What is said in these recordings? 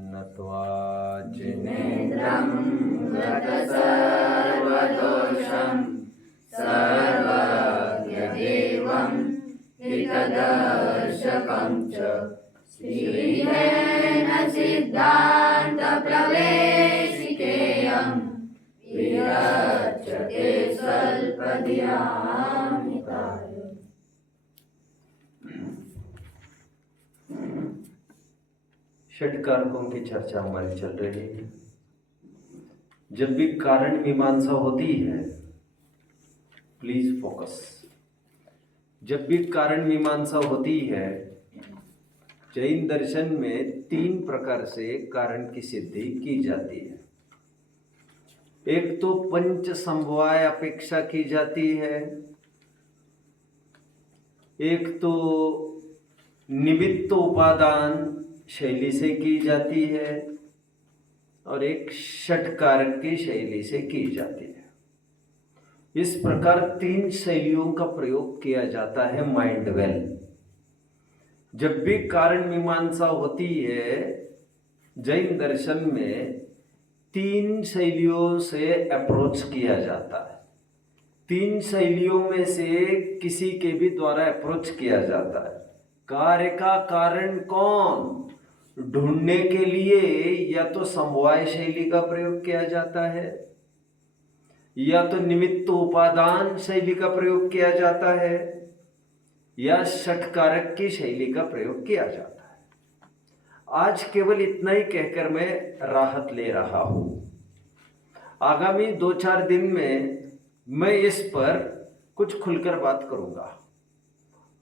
नत्वा जिनेन्द्रं गतसर्वदोषं सर्वज्ञदेवं हितदर्शकं च श्रीहेन सिद्धान्तप्रवेशिकेयं विरच्यते स्वल्पधियामिताय। षटकारकों की चर्चा हमारी चल रही है। जब भी कारण मीमांसा होती है, प्लीज फोकस। जब भी कारण मीमांसा होती है, जैन दर्शन में 3 प्रकार से कारण की सिद्धि की जाती है। एक तो पंच संभवाय अपेक्षा की जाती है, एक तो निमित्त उपादान शैली से की जाती है, और एक षटकारक की शैली से की जाती है। इस प्रकार 3 शैलियों का प्रयोग किया जाता है माइंड वेल। जब भी कारण मीमांसा होती है, जैन दर्शन में 3 शैलियों से अप्रोच किया जाता है। 3 शैलियों में से किसी के भी द्वारा अप्रोच किया जाता है। कार्य का कारण कौन ढूंढने के लिए या तो समवाय शैली का प्रयोग किया जाता है, या तो निमित्त उपादान शैली का प्रयोग किया जाता है, या षटकारक की शैली का प्रयोग किया जाता है। आज केवल इतना ही कहकर मैं राहत ले रहा हूं। आगामी 2-4 दिन में मैं इस पर कुछ खुलकर बात करूंगा।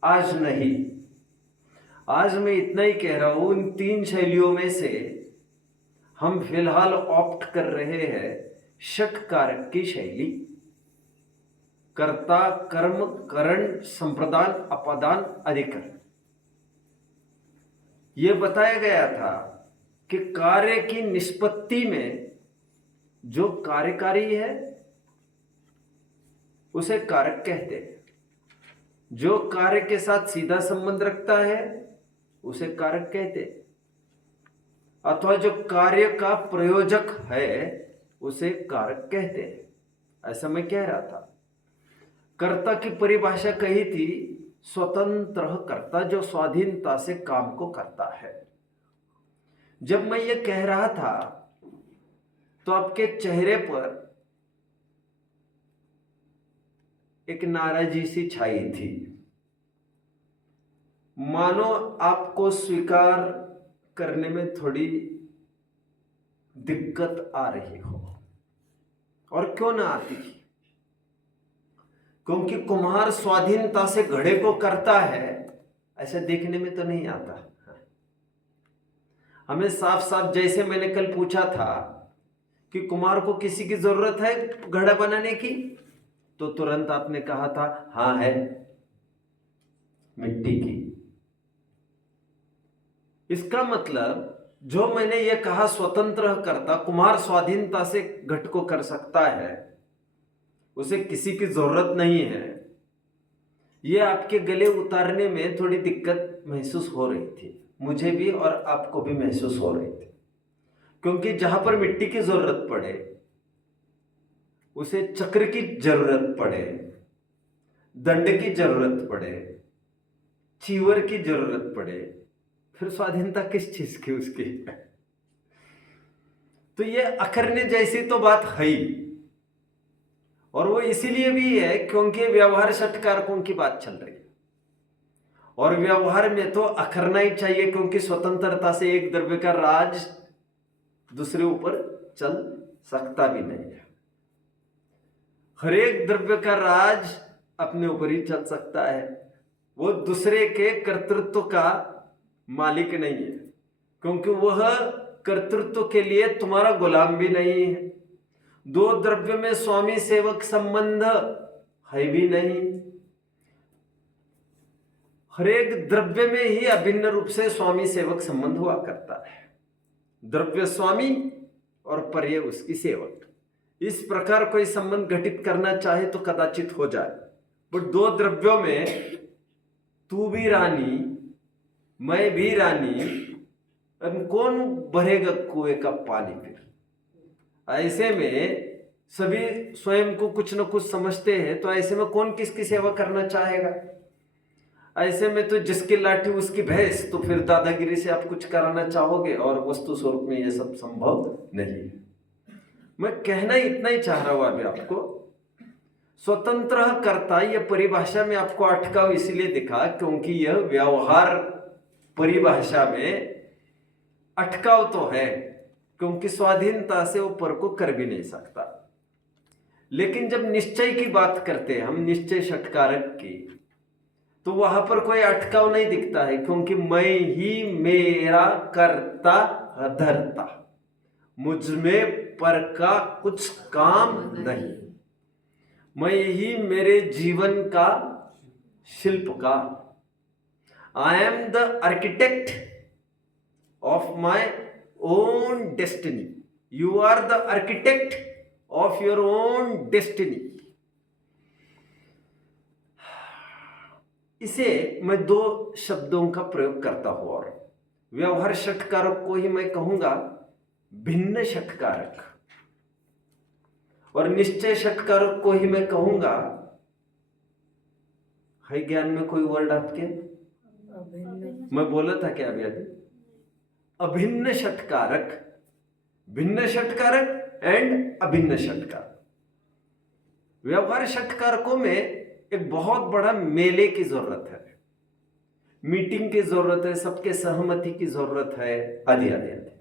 आज नहीं, आज मैं इतना ही कह रहा हूं। इन 3 शैलियों में से हम फिलहाल ऑप्ट कर रहे हैं षटकारक की शैली। कर्ता, कर्म, करण, संप्रदान, अपादान, अधिकरण। यह बताया गया था कि कार्य की निष्पत्ति में जो कार्यकारी है उसे कारक कहते हैं। जो कार्य के साथ सीधा संबंध रखता है उसे कारक कहते हैं, अथवा जो कार्य का प्रयोजक है उसे कारक कहते हैं। ऐसा मैं कह रहा था। कर्ता की परिभाषा कही थी स्वतंत्र कर्ता, जो स्वाधीनता से काम को करता है। जब मैं ये कह रहा था तो आपके चेहरे पर एक नाराजी सी छाई थी, मानो आपको स्वीकार करने में थोड़ी दिक्कत आ रही हो। और क्यों ना आती? क्योंकि कुम्हार स्वाधीनता से घड़े को करता है, ऐसे देखने में तो नहीं आता। हमें साफ साफ, जैसे मैंने कल पूछा था कि कुम्हार को किसी की जरूरत है घड़ा बनाने की, तो तुरंत आपने कहा था हाँ है, मिट्टी की। इसका मतलब जो मैंने ये कहा स्वतंत्र कर्ता, कुम्हार स्वाधीनता से घट को कर सकता है, उसे किसी की जरूरत नहीं है, ये आपके गले उतारने में थोड़ी दिक्कत महसूस हो रही थी। मुझे भी और आपको भी महसूस हो रही थी। क्योंकि जहां पर मिट्टी की जरूरत पड़े, उसे चक्र की जरूरत पड़े, दंड की जरूरत पड़े, चीवर की जरूरत पड़े, फिर स्वाधीनता किस चीज की उसकी? तो ये अखरने जैसी तो बात है ही। और वो इसीलिए भी है क्योंकि व्यवहार षटकारकों की बात चल रही है, और व्यवहार में तो अखरना ही चाहिए, क्योंकि स्वतंत्रता से एक द्रव्य का राज दूसरे ऊपर चल सकता भी नहीं है। हर एक द्रव्य का राज अपने ऊपर ही चल सकता है, वो दूसरे के कर्तृत्व का मालिक नहीं है, क्योंकि वह कर्तृत्व के लिए तुम्हारा गुलाम भी नहीं है। 2 द्रव्य में स्वामी सेवक संबंध है भी नहीं। हर एक द्रव्य में ही अभिन्न रूप से स्वामी सेवक संबंध हुआ करता है। द्रव्य स्वामी और पर्य उसकी सेवक। इस प्रकार कोई संबंध घटित करना चाहे तो कदाचित हो जाए, बट 2 द्रव्यों में तू भी रानी मैं भी रानी, अब कौन भरेगा कुएं का पानी फिर? ऐसे में सभी स्वयं को कुछ न कुछ समझते हैं, तो ऐसे में कौन किसकी सेवा करना चाहेगा? ऐसे में तो जिसकी लाठी उसकी भैंस, तो फिर दादागिरी से आप कुछ कराना चाहोगे, और वस्तु स्वरूप में यह सब संभव नहीं है। मैं कहना इतना ही चाह रहा हूं अभी आपको, स्वतंत्र कर्ता यह परिभाषा में आपको अटकाव इसलिए दिखा क्योंकि यह व्यवहार परिभाषा में अटकाव तो है, क्योंकि स्वाधीनता से ऊपर को कर भी नहीं सकता। लेकिन जब निश्चय की बात करते हैं हम, निश्चय षटकारक की, तो वहां पर कोई अटकाव नहीं दिखता है, क्योंकि मैं ही मेरा कर्ता धर्ता, मुझ में पर का कुछ काम नहीं, मैं ही मेरे जीवन का शिल्पकार। I am the architect of my own destiny, you are the architect of your own destiny. इसे मैं दो शब्दों का प्रयोग करता हूं, और व्यवहार षटकारक को ही मैं कहूंगा भिन्न षटकारक, और निश्चय षटकारक को ही मैं कहूंगा, है ज्ञान में कोई वर्ड आपके? मैं बोला था क्या अभी अभी? अभिन्न षटकारक, भिन्न षटकारक एंड अभिन्न षटकारक। व्यवहार षटकारकों में एक बहुत बड़ा मेले की जरूरत है, मीटिंग की जरूरत है, सबके सहमति की जरूरत है, आदि आदि आदि।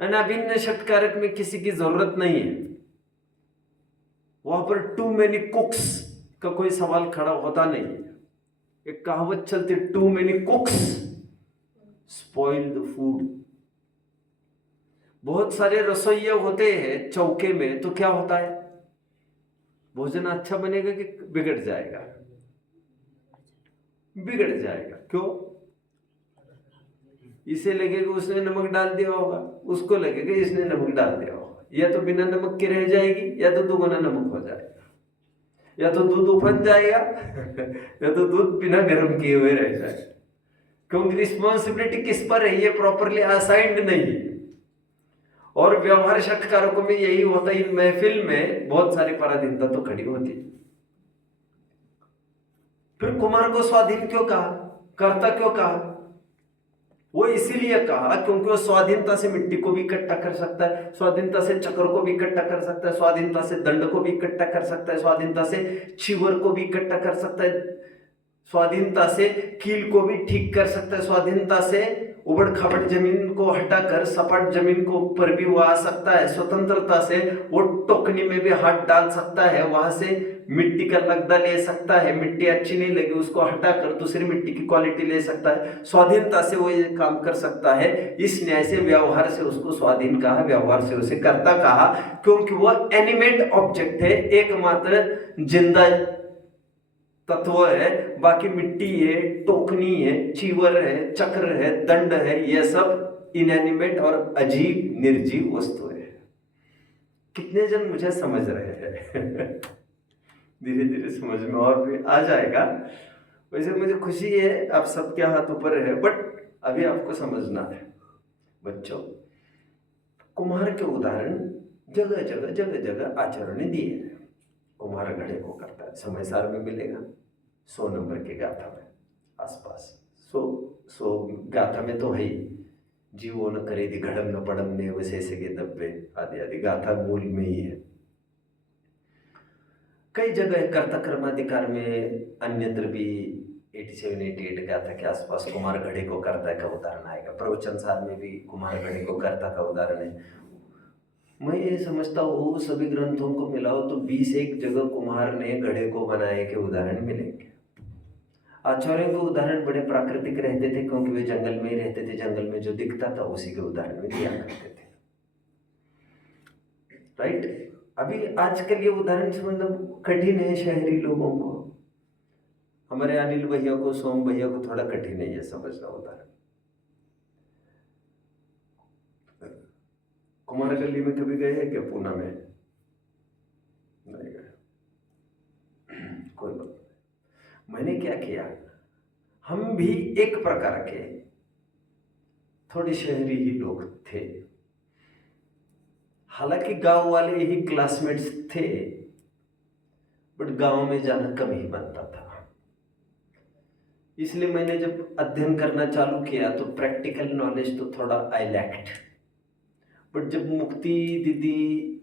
एंड अभिन्न षटकारक में किसी की जरूरत नहीं है, वहां पर टू मेनी कुक्स का कोई सवाल खड़ा होता नहीं है। एक कहावत चलती, too many cooks spoil the food. बहुत सारे रसोइये होते हैं चौके में, तो क्या होता है, भोजन अच्छा बनेगा कि बिगड़ जाएगा? बिगड़ जाएगा। क्यों? इसे लगेगा उसने नमक डाल दिया होगा, उसको लगेगा इसने नमक डाल दिया होगा, या तो बिना नमक के रह जाएगी, या तो दुगना नमक हो जाएगा, या तो दूध उफन जाएगा या तो दूध बिना गर्म किए हुए रह जाएगा। क्योंकि रिस्पॉन्सिबिलिटी किस पर है, ये प्रॉपरली असाइंड नहीं है। और व्यवहार षटकारकों में यही होता है, इन महफिल में बहुत सारी पराधीनता तो खड़ी होती है। फिर कुमार को स्वाधीन क्यों कहा, कर्ता क्यों कहा? वो इसीलिए कहा क्योंकि वो स्वाधीनता से मिट्टी को भी इकट्ठा कर सकता है, स्वाधीनता से चक्र को भी इकट्ठा कर सकता है, स्वाधीनता से दंड को भी इकट्ठा कर सकता है, स्वाधीनता से छिवर को भी इकट्ठा कर सकता है, स्वाधीनता से कील को भी ठीक कर सकता है, स्वाधीनता से उबड़ खाबड़ जमीन को हटाकर सपाट जमीन को ऊपर भी वो आ सकता है, स्वतंत्रता से वो टोकनी में भी हाथ डाल सकता है, वहां से मिट्टी का लगदा ले सकता है, मिट्टी अच्छी नहीं लगी उसको हटाकर दूसरी मिट्टी की क्वालिटी ले सकता है, स्वाधीनता से वो ये काम कर सकता है। इस न्याय से व्यवहार से उसको स्वाधीन कहा, व्यवहार से उसे कर्ता कहा, क्योंकि वह एनिमेट ऑब्जेक्ट है, एकमात्र जिंदा तत्व है। बाकी मिट्टी है, टोकनी है, चीवर है, चक्र है, दंड है, यह सब इनएनिमेट और अजीब निर्जीव वस्तु है। कितने जन मुझे समझ रहे हैं? धीरे धीरे समझ में और भी आ जाएगा। वैसे मुझे खुशी है, आप सबके हाथ ऊपर है, बट अभी आपको समझना है। बच्चों, कुम्हार के उदाहरण जगह जगह जगह जगह आचरण दिए हैं। कुम्हार घड़े को करता है, समय सार में मिलेगा 100 नंबर के गाथा में आसपास, 100 गाथा में तो है ही, जीवो न करे दि घड़म न पड़म ने वैसे के दब्बे आदि आदि गाथा मूल में ही है। कई जगह कर्ता कर्माधिकार में अन्यत्र भी 87-88 गाथा के आसपास कुमार घड़े को कर्ता का उदाहरण आएगा। प्रवचन सार में भी कुमार घड़े को कर्ता का उदाहरण है। मैं ये समझता हूँ सभी ग्रंथों को मिलाओ तो 21 जगह कुम्हार ने घड़े को बनाए के उदाहरण मिलेंगे। आचार्यों के उदाहरण बड़े प्राकृतिक रहते थे, क्योंकि वे जंगल में ही रहते थे, जंगल में जो दिखता था उसी के उदाहरण में दिया करते थे। राइट? अभी आजकल ये उदाहरण समझना कठिन है शहरी लोगों को। हमारे अनिल भैया को, सोम भैया को थोड़ा कठिन है ये समझना उदाहरण। कुमार गली में कभी गए हैं क्या? पूना में नहीं गए, कोई बात नहीं। मैंने क्या किया, हम भी एक प्रकार के थोड़े शहरी ही लोग थे। हालांकि गांव वाले ही क्लासमेट्स थे, बट गांव में जाना कम ही बनता था। इसलिए मैंने जब अध्ययन करना चालू किया तो प्रैक्टिकल नॉलेज तो थोड़ा आई लैक्ड, बट जब मुक्ति दीदी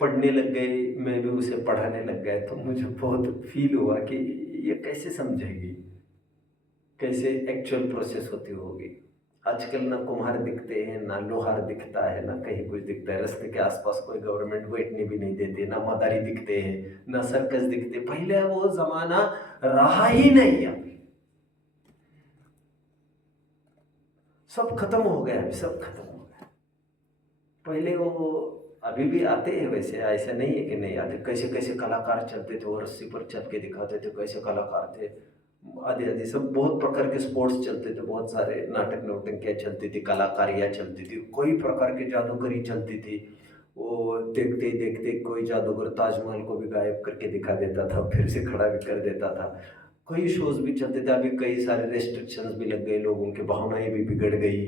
पढ़ने लग गई, मैं भी उसे पढ़ाने लग गया, तो मुझे बहुत फील हुआ कि ये कैसे समझेगी, कैसे एक्चुअल प्रोसेस होती होगी। आजकल ना कुम्हार दिखते हैं, ना लोहार दिखता है, ना कहीं कुछ दिखता है। रास्ते के आसपास कोई गवर्नमेंट बैठने भी नहीं देते, ना मदारी दिखते हैं, ना सर्कस दिखते। पहले वो जमाना रहा ही नहीं, अभी सब खत्म हो गया, अभी सब खत्म हो गया। पहले वो अभी भी आते हैं, वैसे ऐसा नहीं है कि नहीं आते। कैसे कैसे कलाकार चलते थे, वो रस्सी पर चल के दिखाते थे, कैसे कलाकार थे। आदि आदि सब बहुत प्रकार के स्पोर्ट्स चलते थे, बहुत सारे नाटक नौटंकियाँ चलती थी, कलाकारियाँ चलती थी, कोई प्रकार की जादूगरी चलती थी। वो देखते देखते कोई जादूगर ताजमहल को भी गायब करके दिखा देता था, फिर से खड़ा भी कर देता था। कई शोज भी चलते थे। अभी कई सारे रेस्ट्रिक्शंस भी लग गए, लोगों की भावनाएं भी बिगड़ गई,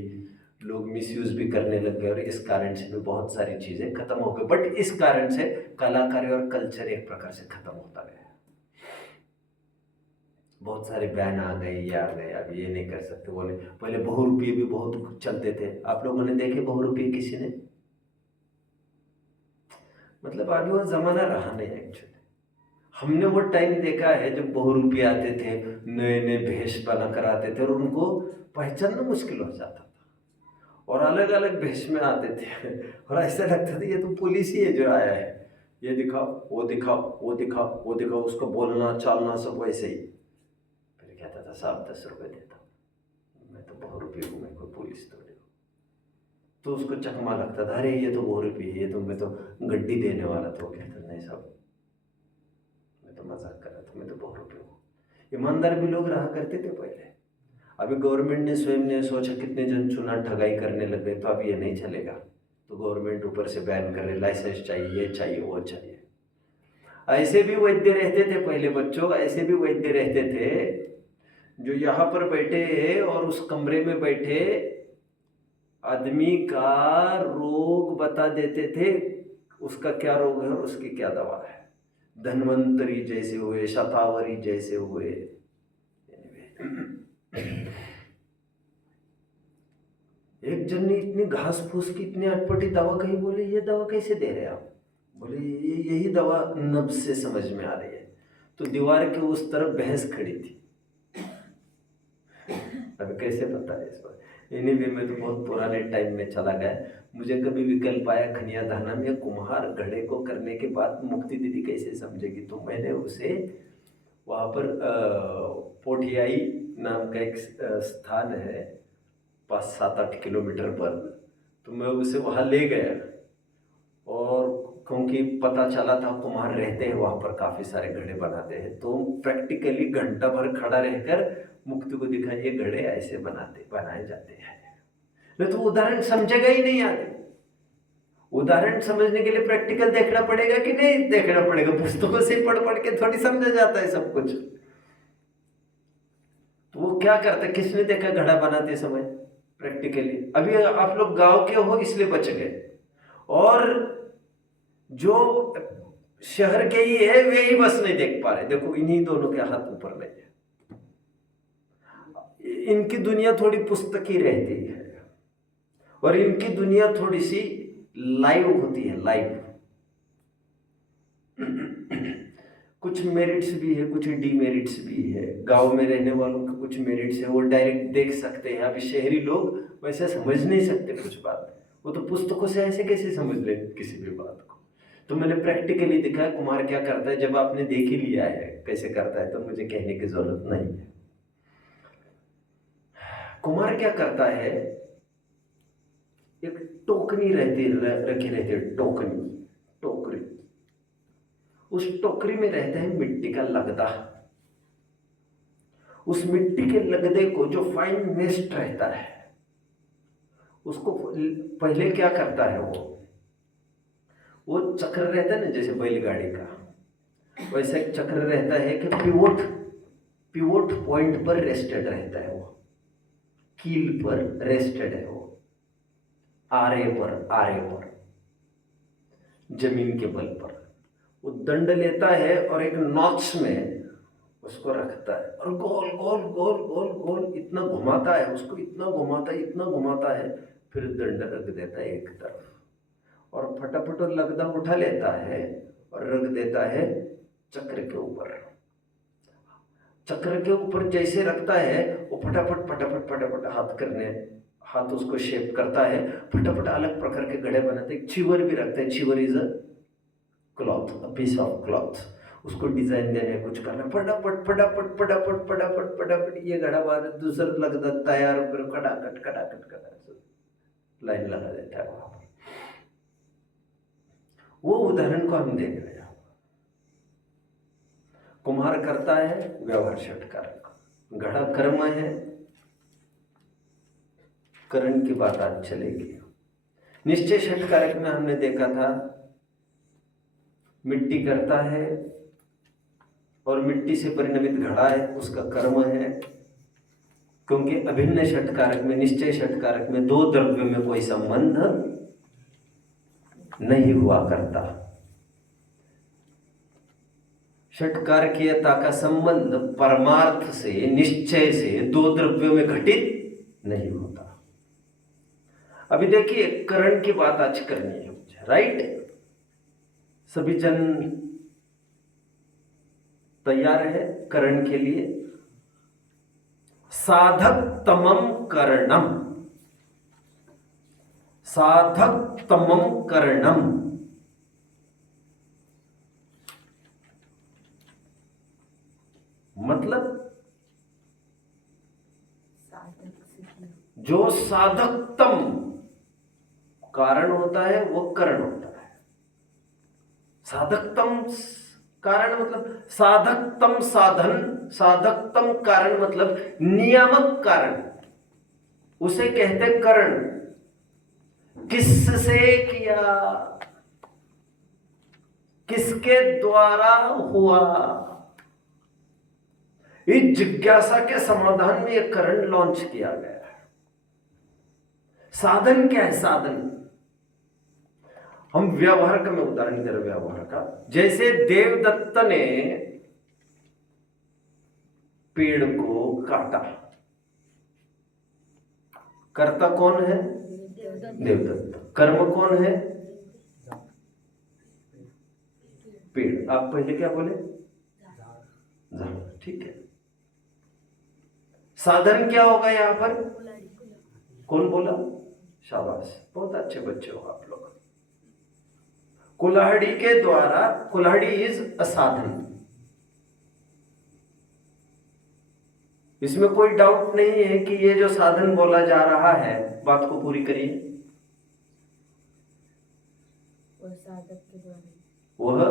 लोग मिसयूज भी करने लग गए, और इस कारण से भी बहुत सारी चीज़ें खत्म हो गई। बट इस कारण से कलाकारी और कल्चर एक प्रकार से खत्म होता गया। बहुत सारे बैन आ गए, ये आ गए, अब ये नहीं कर सकते, वो नहीं। पहले बहुरूपिये भी बहुत चलते थे, आप लोगों ने देखे बहुरूपिये किसी ने? मतलब अभी वो जमाना रहा नहीं एक्चुअली। हमने वो टाइम देखा है जब बहुरूपिये आते थे, नए नए भेष बना कर आते थे, और उनको पहचानना मुश्किल हो जाता था, और अलग अलग भेष में आते थे, और ऐसा लगता था ये तो पुलिस ही है जो आया है, ये दिखाओ, वो दिखाओ, वो दिखाओ, वो दिखाओ, उसको बोलना चालना सब वैसे ही। फिर कहता था साहब 10 रुपये देता हूँ, मैं तो बहुरूपिये हूँ, मैं कोई पुलिस थोड़ी हूँ। तो उसको चकमा लगता था, अरे ये तो बहुरूपिये, ये तो मैं तो गड्डी देने वाला था। कहता नहीं साहब, मैं तो मजाक कर रहा था, मैं तो बहुरूपिये हूँ। ईमानदार भी लोग रहा करते थे पहले। अभी गवर्नमेंट ने स्वयं ने सोचा, कितने जन चुनाव ठगाई करने लग गए, तो अब ये नहीं चलेगा, तो गवर्नमेंट ऊपर से बैन कर रहे, लाइसेंस चाहिए, ये चाहिए, वो चाहिए। ऐसे भी वैद्य रहते थे पहले बच्चों, ऐसे भी वैद्य रहते थे जो यहाँ पर बैठे हैं और उस कमरे में बैठे आदमी का रोग बता देते थे, उसका क्या रोग है और उसकी क्या दवा है। धन्वंतरी जैसे हुए, शतावरी जैसे हुए। एक जन ने इतनी घास फूस की इतनी अटपटी दवा कही, बोले ये दवा कैसे दे रहे आप? बोले यही दवा नब्ज से समझ में आ रही है। तो दीवार के उस तरफ भैंस खड़ी थी। अब कैसे पता है इस पर? इन्हीं भी मैं तो बहुत पुराने टाइम में चला गया। मुझे कभी विकल्प आया खनिया दाना में, कुम्हार घड़े को करने के बाद मुक्ति दीदी कैसे समझेगी, तो मैंने उसे वहाँ पर पोठियाई नाम का एक स्थान है 5-7-8 किलोमीटर पर, तो मैं उसे वहाँ ले गया, और क्योंकि पता चला था कुम्हार रहते हैं वहाँ पर, काफ़ी सारे घड़े बनाते हैं, तो प्रैक्टिकली घंटा भर खड़ा रहकर मुक्ति को दिखाया, ये घड़े ऐसे बनाए जाते हैं। नहीं तो उदाहरण समझेगा ही नहीं आदमी। उदाहरण समझने के लिए प्रैक्टिकल देखना पड़ेगा कि नहीं देखना पड़ेगा? पुस्तकों से पढ़ पढ़ के थोड़ी समझा जाता है सब कुछ। तो वो क्या करता है, किसने देखा घड़ा बनाते समय प्रैक्टिकली? अभी आप लोग गांव के हो इसलिए बच गए, और जो शहर के ही है वे ही बस नहीं देख पा रहे। देखो इन्हीं दोनों के हाथ ऊपर नहीं है। इनकी दुनिया थोड़ी पुस्तकी रहती है, और इनकी दुनिया थोड़ी सी लाइव होती है, लाइव। कुछ मेरिट्स भी है, कुछ डीमेरिट्स भी है। गांव में रहने वालों के कुछ मेरिट्स है, वो डायरेक्ट देख सकते हैं। अभी शहरी लोग वैसे समझ नहीं सकते कुछ बात, वो तो पुस्तकों से ऐसे कैसे समझ ले किसी भी बात को। तो मैंने प्रैक्टिकली दिखाया कुम्हार क्या करता है। जब आपने देख ही लिया है कैसे करता है, तो मुझे कहने की जरूरत नहीं है। कुम्हार क्या करता है, एक टोकनी रखी रहती है, टोकरी। उस टोकरी में रहता है मिट्टी का लगदा। उस मिट्टी के लगदे को, जो फाइन वेस्ट रहता है, उसको पहले क्या करता है, वो चक्र रहता है ना, जैसे बैलगाड़ी का, वैसा एक चक्र रहता है कि पिवोट पॉइंट पर रेस्टेड रहता है वो, कील पर रेस्टेड है, वो आरे पर जमीन के बल पर वो दंड लेता है और एक नॉच में उसको रखता है और गोल गोल गोल गोल गोल इतना घुमाता है उसको, इतना घुमाता है, फिर दंड रख देता है एक तरफ और फटाफट लगदा उठा लेता है और रख देता है चक्र के ऊपर। चक्र के ऊपर जैसे रखता है वो फटाफट हाथ उसको शेप करता है, फटाफट अलग प्रकार के घड़े बनाते हैं। चिवर भी रखते हैं, chivar is a cloth, a piece of cloth, उसको डिजाइन देने कुछ करना, फटाफट ये घड़ा बाद दूसरा लगता तैयार, फिर खटाखट लाइन लगा देता है वहां पर। वो उदाहरण को हम देख रहे हैं। कुम्हार करता है व्यवहार षटकारक, घड़ा कर्म है, करण की बात आज चलेगी। निश्चय षटकारक में हमने देखा था मिट्टी करता है और मिट्टी से परिणमित घड़ा है, उसका कर्म है, क्योंकि अभिन्न षटकारक में, निश्चय षटकारक में दो द्रव्य में कोई संबंध नहीं हुआ करता। षटकारकीयता का संबंध परमार्थ से, निश्चय से दो द्रव्यों में घटित नहीं होता। अभी देखिए करण की बात आज करनी है मुझे, राइट? सभी जन तैयार है करण के लिए? साधक तमम करणम, साधक तमम करणम मतलब जो साधकतम कारण होता है वो करण होता है। साधकतम कारण मतलब साधकतम साधन, साधकतम कारण मतलब नियामक कारण, उसे कहते करण। किससे किया, किसके द्वारा हुआ, इस जिज्ञासा के समाधान में यह करण लॉन्च किया गया है। साधन क्या है? साधन हम व्यवहार का, मैं उदाहरण दे रहा हूं व्यवहार का। जैसे देवदत्त ने पेड़ को काटा, कर्ता कौन है? देवदत्त। कर्म कौन है? पेड़। आप पहले क्या बोले? झाड़। ठीक है। साधन क्या होगा यहां पर? कौन बोला? शाबाश, बहुत अच्छे बच्चे हो आप लोग। कुल्हाड़ी के द्वारा, कुल्हाड़ी इज अ साधन, इसमें कोई डाउट नहीं है कि ये जो साधन बोला जा रहा है, बात को पूरी करिए। वह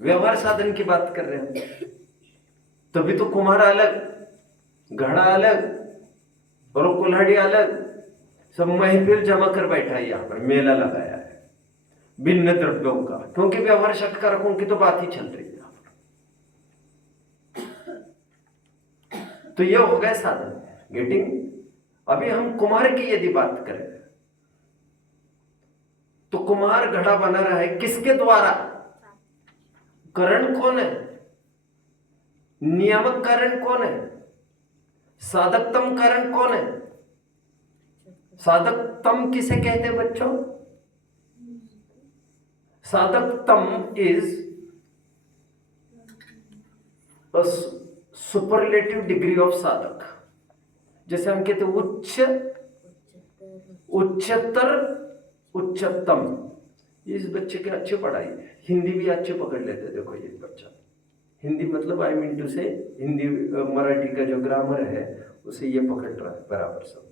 व्यवहार साधन की बात कर रहे हैं। तभी तो कुम्हार अलग, घड़ा अलग और कुल्हाड़ी अलग, सब महफिल जमा कर बैठा है, यहां पर मेला लगाया है भिन्न द्रव्यों का, क्योंकि व्यवहार षटकारकों की तो बात ही चल रही है। तो यह हो गया साधन, गेटिंग। अभी हम कुम्हार की यदि बात करें तो कुम्हार घड़ा बना रहा है किसके द्वारा? करण कौन है? नियामक कारण कौन है? साधकतम कारण कौन है? साधकतम किसे कहते हैं बच्चों? Sadhaktam is a superlative degree of sadhak. जैसे हम कहते उच्च, उच्चतर, उच्चतम। इस बच्चे के अच्छे पढ़ाई, हिंदी भी अच्छे पकड़ लेते। देखो ये बच्चा हिंदी मतलब आई मीन टू से हिंदी मराठी का जो ग्रामर है उसे ये पकड़ रहा है बराबर सब।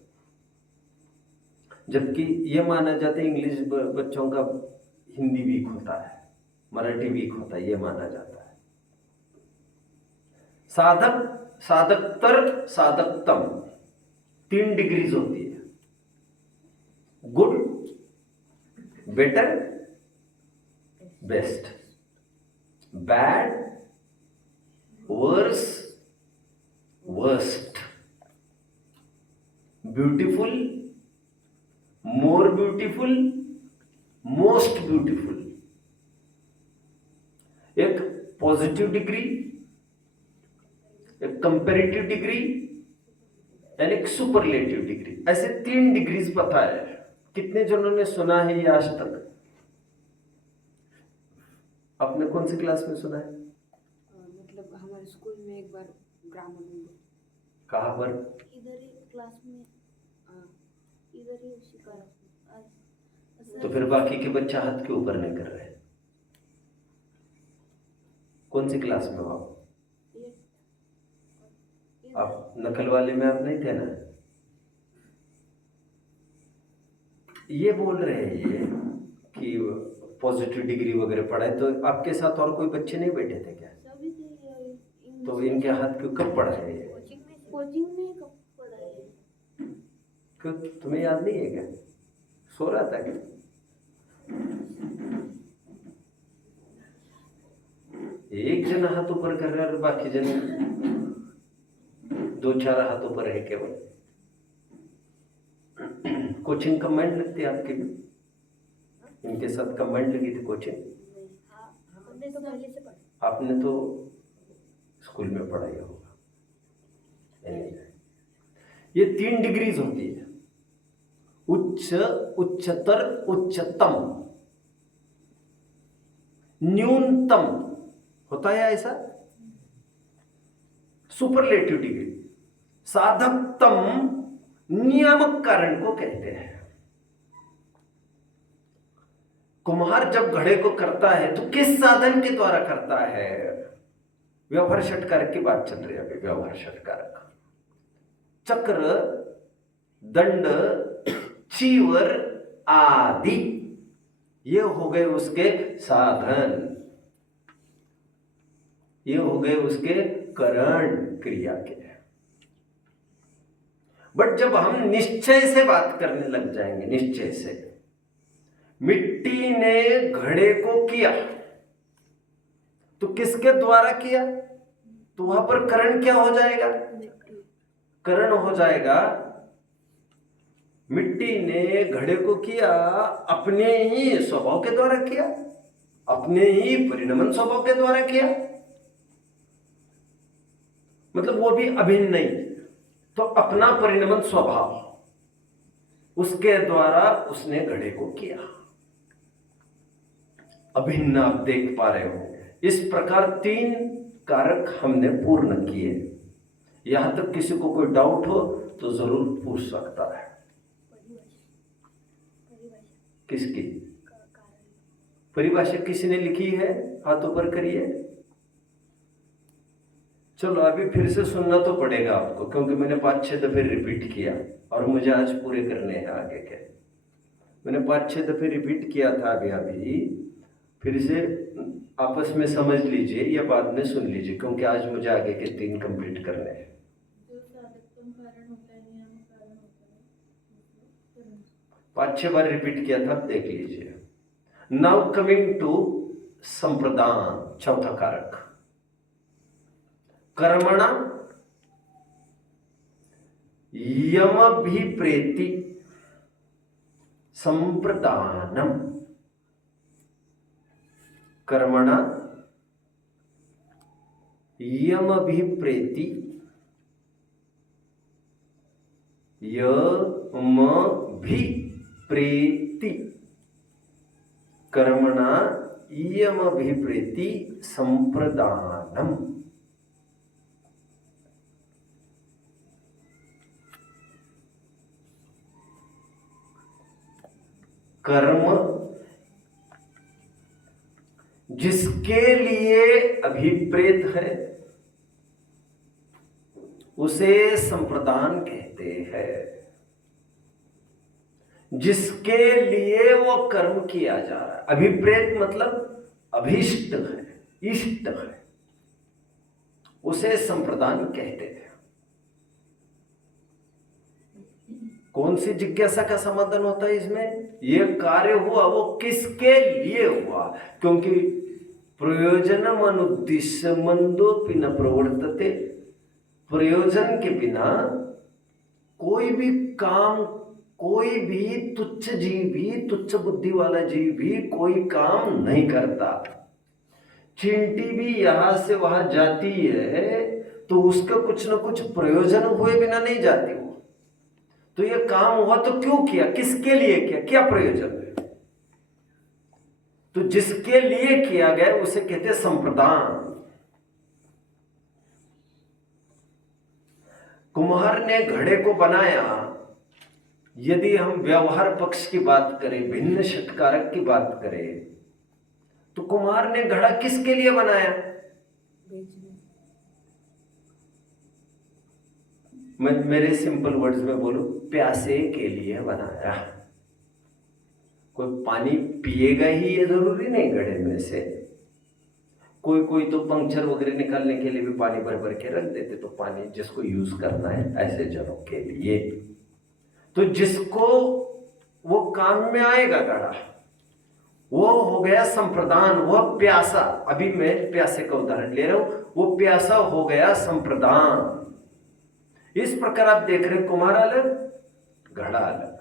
जबकि ये माना जाता है इंग्लिश बच्चों का हिंदी वीक होता है, मराठी वीक होता है, ये माना जाता है। साधक, साधकतर, साधकतम, 3 डिग्रीज होती है। Good, better, best, bad, worse, worst, beautiful, more beautiful, most beautiful. एक पॉजिटिव डिग्री, एक कंपैरेटिव डिग्री यानी एक सुपरलेटिव डिग्री। ऐसे 3 डिग्रीज पता है। कितने जनों ने सुना है ये आज तक? आपने कौन सी क्लास में सुना है? मतलब हमारे स्कूल में एक बार ग्रामर में कहाँ पर? इधर ही क्लास में इधर ही सिखाया। तो फिर बाकी के बच्चे हाथ के ऊपर नहीं कर रहे? कौन सी क्लास में हो आप? आप नकल वाले में आप नहीं थे ना? ये बोल रहे हैं ये कि पॉजिटिव डिग्री वगैरह पढ़ाए, तो आपके साथ और कोई बच्चे नहीं बैठे थे क्या? सभी थे। तो इनके हाथ क्यों कब पढ़ाए ये? कोचिंग में कब पढ़ाए? क्यों, तुम्हें याद नहीं है क्या? सो रहा था क्या? एक जन हाथ ऊपर कर रहा है और बाकी जन 2-4 हाथों पर है केवल। कोचिंग कंबाइंड लगती है आपकी भी? इनके साथ कंबाइंड लगी थी कोचिंग? हमने तो पहले से पढ़ा। आपने तो स्कूल में पढ़ाई होगा। ये 3 डिग्रीज होती है, उच्च, उच्चतर, उच्चतम। न्यूनतम होता है ऐसा सुपरलेटिव डिग्री। साधकतम नियामक कारण को कहते हैं। कुम्हार जब घड़े को करता है तो किस साधन के द्वारा करता है? व्यवहार षटकारक की बात चल रही है अभी। व्यवहार षटकारक, चक्र, दंड, चीवर आदि, ये हो गए उसके साधन, ये हो गए उसके करण क्रिया के। बट जब हम निश्चय से बात करने लग जाएंगे, निश्चय से, मिट्टी ने घड़े को किया तो किसके द्वारा किया? तो वहां पर करण क्या हो जाएगा? करण हो जाएगा। मिट्टी ने घड़े को किया, अपने ही स्वभाव के द्वारा किया, अपने ही परिणमन स्वभाव के द्वारा किया, मतलब वो भी अभिन्न नहीं, तो अपना परिणमन स्वभाव, उसके द्वारा उसने घड़े को किया। अभिन्न आप देख पा रहे हो। इस प्रकार 3 कारक हमने पूर्ण किए। यहां तक किसी को कोई डाउट हो तो जरूर पूछ सकता है। किसकी परिभाषा किसी ने लिखी है? हाथों पर करिए। चलो अभी फिर से सुनना तो पड़ेगा आपको, क्योंकि मैंने 5-6 दफे रिपीट किया और मुझे आज पूरे करने हैं आगे के। मैंने 5-6 दफे रिपीट किया था अभी। फिर से आपस में समझ लीजिए या बाद में सुन लीजिए, क्योंकि आज मुझे आगे के 3 कंप्लीट करने हैं। जो साधकतम कारण होता है, नियामक कारण होता है। 5-6 बार रिपीट किया था, आप देख लीजिए। नाउ कमिंग टू संप्रदान, चौथा कारक। कर्मणा यमभिप्रेति संप्रदानम। कर्मणा यमभिप्रेति, यमभिप्रेति, कर्मणा यमभिप्रेति संप्रदानम। कर्म जिसके लिए अभिप्रेत है उसे संप्रदान कहते हैं। जिसके लिए वो कर्म किया जा रहा है, अभिप्रेत मतलब अभीष्ट है, इष्ट है, उसे संप्रदान कहते हैं। कौन सी जिज्ञासा का समाधान होता है इसमें? ये कार्य हुआ वो किसके लिए हुआ? क्योंकि प्रयोजनम अनुद्दिश्य मंदोपि न प्रवर्तते, प्रयोजन के बिना कोई भी काम, कोई भी तुच्छ जीव भी, तुच्छ बुद्धि वाला जीव भी कोई काम नहीं करता। चींटी भी यहां से वहां जाती है तो उसका कुछ ना कुछ प्रयोजन हुए बिना नहीं जाती वो। तो ये काम हुआ तो क्यों किया, किसके लिए किया, क्या प्रयोजन है? तो जिसके लिए किया गया उसे कहते हैं संप्रदान। कुम्हार ने घड़े को बनाया। यदि हम व्यवहार पक्ष की बात करें, भिन्न षटकारक की बात करें, तो कुम्हार ने घड़ा किसके लिए बनाया? मैं मेरे सिंपल वर्ड्स में बोलूं, प्यासे के लिए बनाया। कोई पानी पिएगा ही ये जरूरी नहीं घड़े में से। कोई कोई तो पंक्चर वगैरह निकालने के लिए भी पानी भर भर के रख देते, तो पानी जिसको यूज करना है ऐसे जनों के लिए, तो जिसको वो काम में आएगा घड़ा, वो हो गया संप्रदान, वह प्यासा। अभी मैं प्यासे का उदाहरण ले रहा हूं, वो प्यासा हो गया संप्रदान। इस प्रकार आप देख रहे, कुम्हार अलग, घड़ा अलग,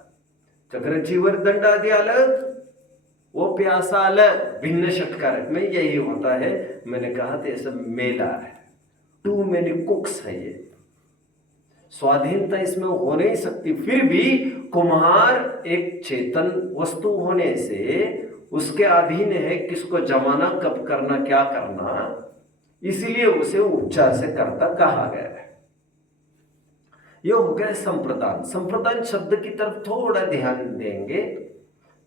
चक्र चीवर दंड आदि अलग, वो प्यासा अलग। भिन्न षटकारक में यही होता है। मैंने कहा था ये सब मेला है, टू मेनी कुक्स है ये। स्वाधीनता इसमें हो नहीं सकती। फिर भी कुम्हार एक चेतन वस्तु होने से उसके अधीन है, किसको जमाना, कब करना, क्या करना, इसलिए उसे उपचार से कर्ता कहा गया है। यह हो गया संप्रदान। संप्रदान शब्द की तरफ थोड़ा ध्यान देंगे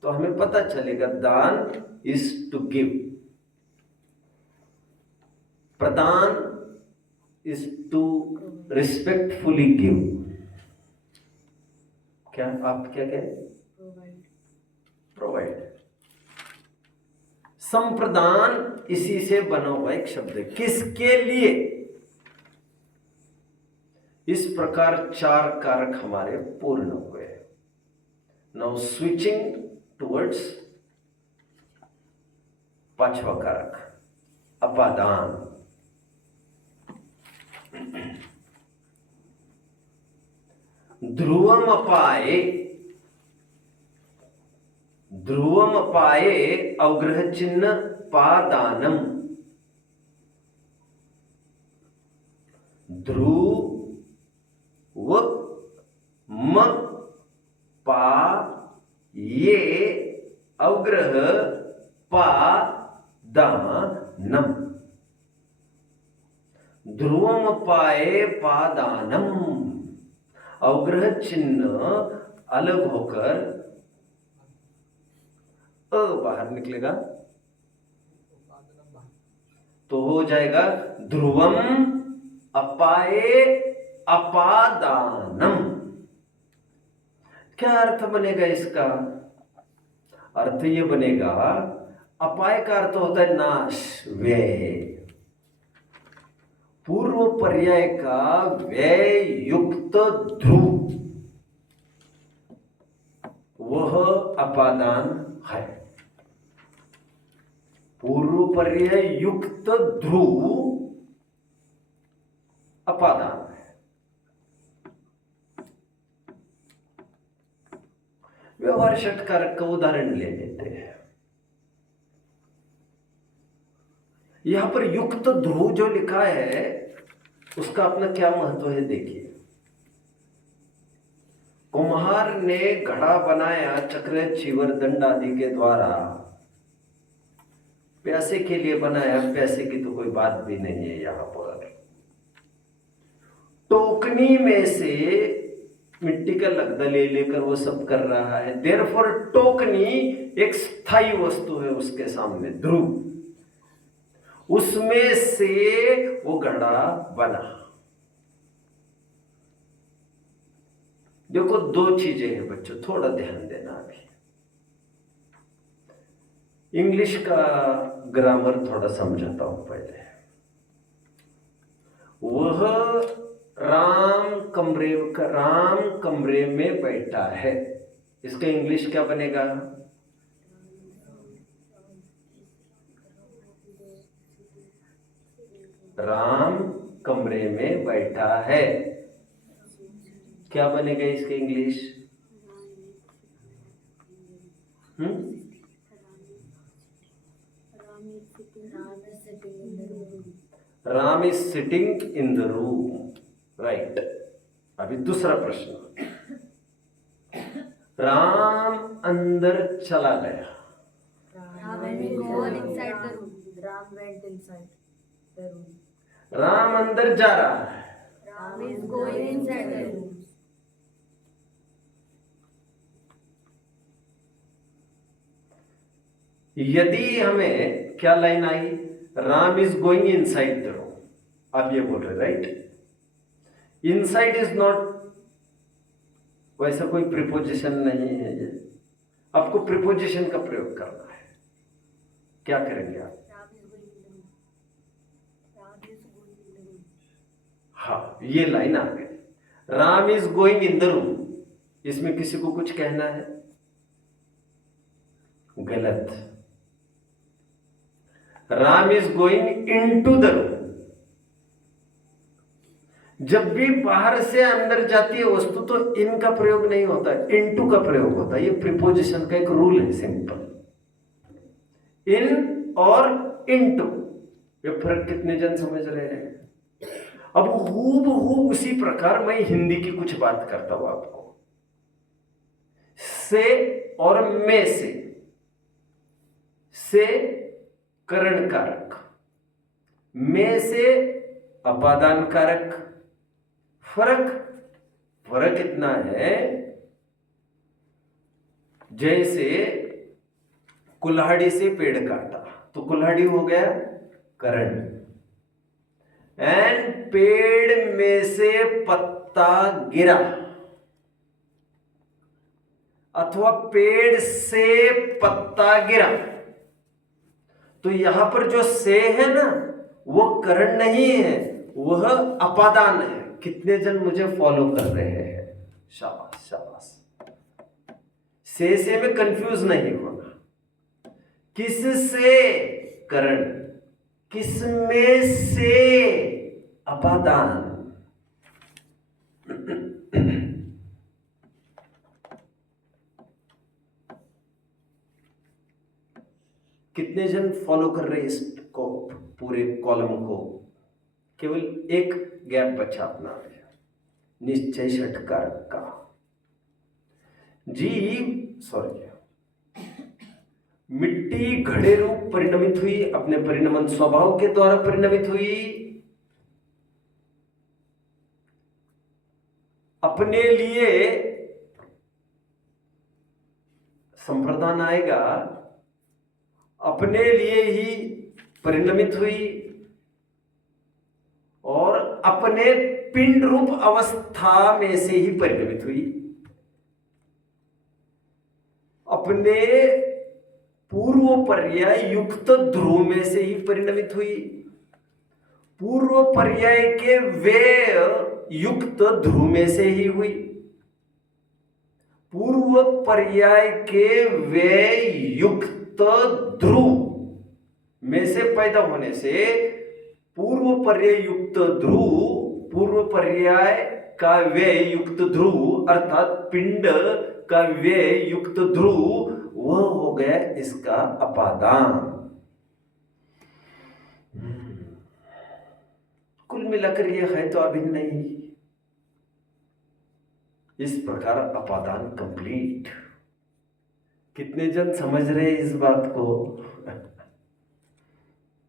तो हमें पता चलेगा। दान इज टू गिव, प्रदान इज टू रिस्पेक्टफुली गिव। क्या आप क्या कहें? प्रोवाइड। संप्रदान इसी से बना हुआ एक शब्द है। किसके लिए? इस प्रकार चार कारक हमारे पूर्ण हुए। नाउ स्विचिंग टुवर्ड्स पांचवा कारक, अपादान। ध्रुवम अपाये, ध्रुवम अपाये अवग्रह चिन्ह पादानम। ध्रुव म पा ये अवग्रह पा दानम। ध्रुवम पाए पादानम, अवग्रह चिन्ह अलग होकर अ बाहर निकलेगा तो हो जाएगा ध्रुवम अपाए अपादानम। क्या अर्थ बनेगा इसका? अर्थ ये बनेगा, अपाय का अर्थ होता है नाश, व्यय। पूर्व पर्याय का व्यय युक्त ध्रुव, वह अपादान है। पूर्व पर्याय युक्त ध्रुव अपादान है। व्यवहार षटकारक का उदाहरण ले लेते हैं। यहां पर युक्त ध्रुव जो लिखा है उसका अपना क्या महत्व है देखिए। कुम्हार ने घड़ा बनाया चक्र चीवर दंड आदि के द्वारा, प्यासे के लिए बनाया। प्यासे की तो कोई बात भी नहीं है। यहां पर टोकनी में से मिट्टी का लगदा ले लेकर वो सब कर रहा है। देयरफॉर टोकनी एक स्थायी वस्तु है उसके सामने, ध्रुव, उसमें से वो घड़ा बना। देखो दो चीजें हैं बच्चों, थोड़ा ध्यान देना। अभी इंग्लिश का ग्रामर थोड़ा समझाता हूं पहले। वह राम कमरे में बैठा है, इसका इंग्लिश क्या बनेगा? राम कमरे में बैठा है। क्या बनेगा इसके English? Hmm? Ram is sitting in the room, right. अभी दूसरा प्रश्न, राम अंदर चला गया। Ram went inside the room. Ram अंदर जा रहा है। Ram is going inside the room. यदि हमें क्या line I, Ram is going inside the room, आप ये बोल रहे राइट। इनसाइड इज नॉट, वैसा कोई प्रिपोजिशन नहीं है ये, आपको प्रिपोजिशन का प्रयोग करना है। क्या करेंगे आप? हाँ, ये लाइन आ गई, Ram is going in the room. इसमें किसी को कुछ कहना है? गलत। Ram is going into the room. जब भी बाहर से अंदर जाती है वस्तु तो इन का प्रयोग नहीं होता, इनटू का प्रयोग होता है। ये प्रीपोजिशन का एक रूल है, सिंपल। इन और इनटू, ये फर्क कितने जन समझ रहे हैं? अब हूबहू उसी प्रकार मैं हिंदी की कुछ बात करता हूं आपको। से और में से करण कारक, में से अपादान कारक। फर्क इतना है, जैसे कुल्हाड़ी से पेड़ काटा तो कुल्हाड़ी हो गया करण, एंड पेड़ में से पत्ता गिरा अथवा पेड़ से पत्ता गिरा, तो यहां पर जो से है ना वो करण नहीं है, वह अपादान है। कितने जन मुझे फॉलो कर रहे हैं? शाबाश शाबाश। से में कंफ्यूज नहीं होना। किस से करण, किस में से अपादान। कितने जन फॉलो कर रहे हैं इसको, पूरे कॉलम को? केवल एक गैप बचा अपना, निश्चय षटकार का। मिट्टी घड़े रूप परिणमित हुई, अपने परिणमन स्वभाव के द्वारा परिणमित हुई। अपने लिए संप्रदान आएगा, अपने लिए ही परिणमित हुई और अपने पिंड रूप अवस्था में से ही परिणमित हुई। अपने पूर्व पर्याय युक्त ध्रुव में से ही परिणमित हुई। पूर्व पर्याय के वे युक्त ध्रुव में से ही हुई। पूर्व पर्याय के वे युक्त ध्रुव में से पैदा होने से पूर्व पर्याय युक्त ध्रुव, पूर्व पर्याय का व्यय युक्त ध्रुव अर्थात पिंड का व्यय युक्त ध्रुव, वह हो गया इसका अपादान। कुल मिलाकर यह है तो अभिन्न नहीं। इस प्रकार अपादान कंप्लीट। कितने जन समझ रहे इस बात को?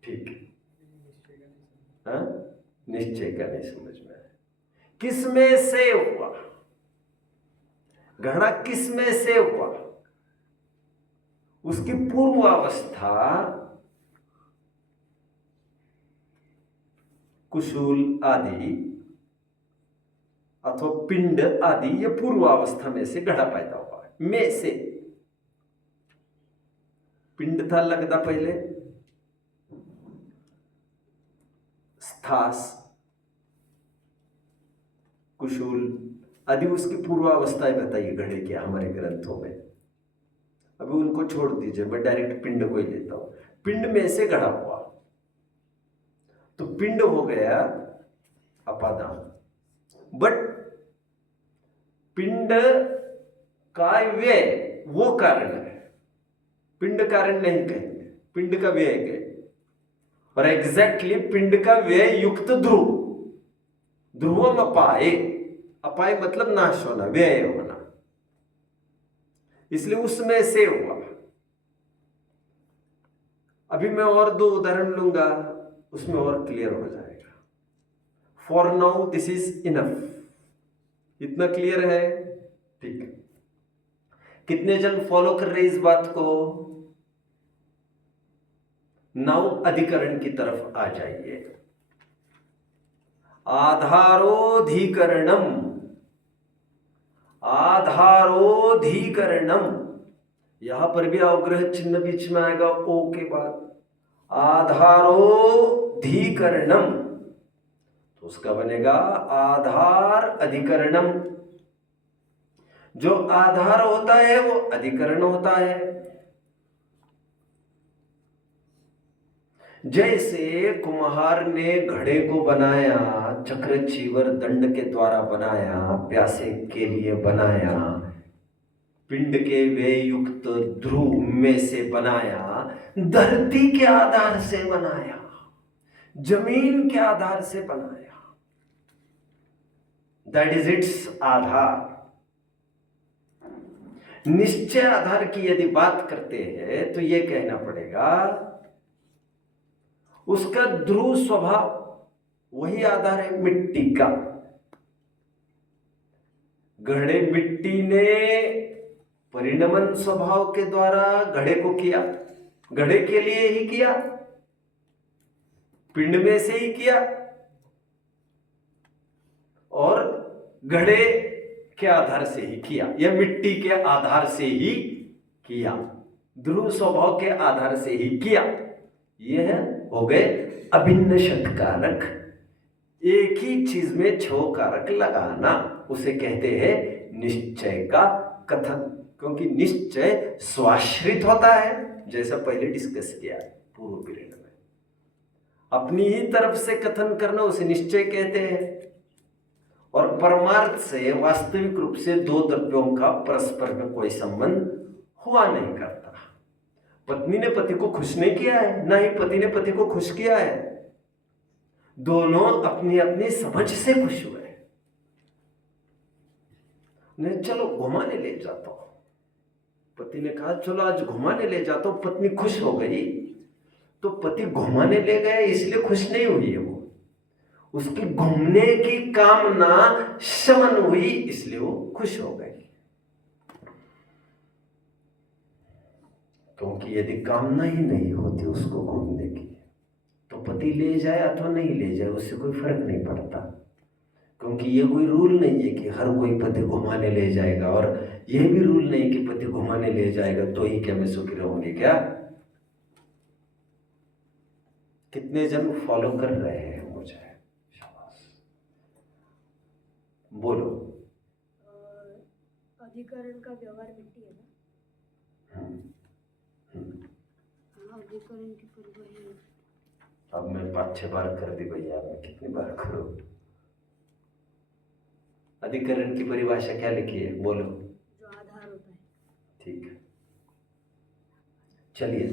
ठीक है, निश्चय का नहीं समझ में आया। किस में से हुआ, घड़ा किस में से हुआ, उसकी पूर्वावस्था कुशूल आदि अथवा पिंड आदि, ये पूर्वावस्था में से घड़ा पैदा हुआ है। में से पिंड था लगदा पहले, स्थास, कुशूल आदि उसकी पूर्वावस्थाएं बताइए घड़े के हमारे ग्रंथों में। अभी उनको छोड़ दीजिए, मैं डायरेक्ट पिंड को ही लेता हूं। पिंड में से घड़ा हुआ तो पिंड हो गया अपादान। बट पिंड का व्यय वो कारण है, पिंड कारण नहीं कहेंगे, पिंड का व्यय कहेंगे। और एग्जैक्टली पिंड का व्यय युक्त ध्रुव, ध्रुवम अपाए, अपाय मतलब नाश होना, व्यय होना, इसलिए उसमें से हुआ। अभी मैं और 2 उदाहरण लूंगा, उसमें और क्लियर हो जाएगा। For now this is enough. इतना क्लियर है? ठीक है। कितने जन फॉलो कर रहे इस बात को? नाउ अधिकरण की तरफ आ जाइए। आधारोधिकरणम, आधारोधिकरणम, यहां पर भी अवग्रह चिन्ह बीच में आएगा ओ के बाद। आधारोधिकरणम तो उसका बनेगा आधार अधिकरणम। जो आधार होता है वो अधिकरण होता है। जैसे कुम्हार ने घड़े को बनाया, चक्र चीवर दंड के द्वारा बनाया, प्यासे के लिए बनाया, पिंड के वे युक्त ध्रुव में से बनाया, धरती के आधार से बनाया, जमीन के आधार से बनाया, दैट इज इट्स आधार। निश्चय आधार की यदि बात करते हैं तो यह कहना पड़ेगा उसका ध्रुव स्वभाव वही आधार है मिट्टी का। घड़े मिट्टी ने परिणमन स्वभाव के द्वारा घड़े को किया, घड़े के लिए ही किया, पिंड में से ही किया और घड़े के आधार से ही किया, या मिट्टी के आधार से ही किया, ध्रुव स्वभाव के आधार से ही किया। यह हो गए अभिन्न षटकारक। एक ही चीज में 6 कारक लगाना, उसे कहते हैं निश्चय का कथन। क्योंकि निश्चय स्वाश्रित होता है, जैसा पहले डिस्कस किया पूर्व पीरियड में। अपनी ही तरफ से कथन करना उसे निश्चय कहते हैं। और परमार्थ से वास्तविक रूप से 2 द्रव्यों का परस्पर में कोई संबंध हुआ नहीं करता। पत्नी ने पति को खुश नहीं किया है, ना ही पति ने पति को खुश किया है। दोनों अपनी अपनी समझ से खुश हुए। ने चलो घुमाने ले जाता हूं, पति ने कहा चलो आज घुमाने ले जाता हूं, पत्नी खुश हो गई। तो पति घुमाने ले गए इसलिए खुश नहीं हुई है वो, उसकी घूमने की कामना शमन हुई इसलिए वो खुश हो गई। क्योंकि यदि कामना ही नहीं होती उसको घूमने की तो पति ले जाए अथवा नहीं ले जाए उससे कोई फर्क नहीं पड़ता। क्योंकि ये कोई रूल नहीं है कि हर कोई पति घुमाने ले जाएगा, और यह भी रूल नहीं कि पति घुमाने ले जाएगा तो ही क्या मैं सुखी रहूंगी क्या। कितने जन फॉलो कर रहे हैं मुझे? शाबाश, बोलो। अधिकरण का व्यवहार मिट्टी है ना? हाँ, अधिकरण की परिभाषा अब मैं 5-6 बार कर दी भैया, मैं कितनी बार करूं? अधिकरण की परिभाषा क्या लिखी है बोलो? जो आधार होता है। ठीक है, चलिए